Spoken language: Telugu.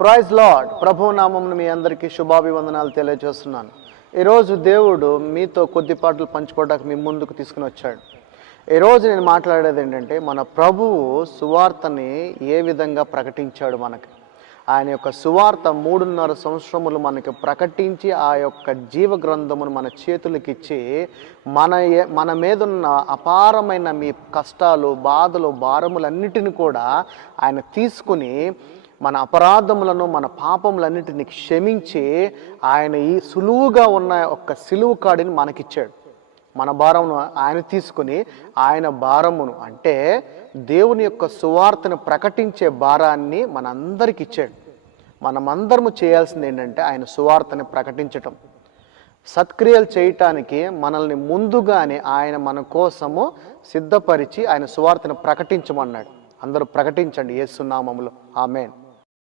Praise lord. ప్రభు నామమున మీ అందరికీ శుభాభివందనాలు తెలియజేస్తున్నాను. ఈరోజు దేవుడు మీతో కొద్ది పాటలు పంచుకోవడానికి మీ ముందుకు తీసుకుని వచ్చాడు. ఈరోజు నేను మాట్లాడేది ఏంటంటే, మన ప్రభువు సువార్తని ఏ విధంగా ప్రకటించాడు. ఆయన యొక్క సువార్త 3.5 సంవత్సరములు మనకి ప్రకటించి ఆ యొక్క జీవ గ్రంథమును మన చేతులకిచ్చి మన మీదున్న అపారమైన మీ కష్టాలు, బాధలు, భారములన్నిటిని కూడా ఆయన తీసుకుని మన అపరాధములను, మన పాపములన్నిటిని క్షమించి ఆయన ఈ సులువుగా ఉన్న ఒక సిలువు కాడిని మనకిచ్చాడు. మన భారమును ఆయన తీసుకుని ఆయన భారమును అంటే దేవుని యొక్క సువార్తను ప్రకటించే భారాన్ని మనందరికి ఇచ్చాడు. మనమందరము చేయాల్సింది ఏంటంటే ఆయన సువార్తని ప్రకటించటం. సత్క్రియలు చేయటానికి మనల్ని ముందుగానే ఆయన మన కోసము సిద్ధపరిచి ఆయన సువార్తను ప్రకటించమన్నాడు. అందరూ ప్రకటించండి యేసు నామములో. ఆమేన్.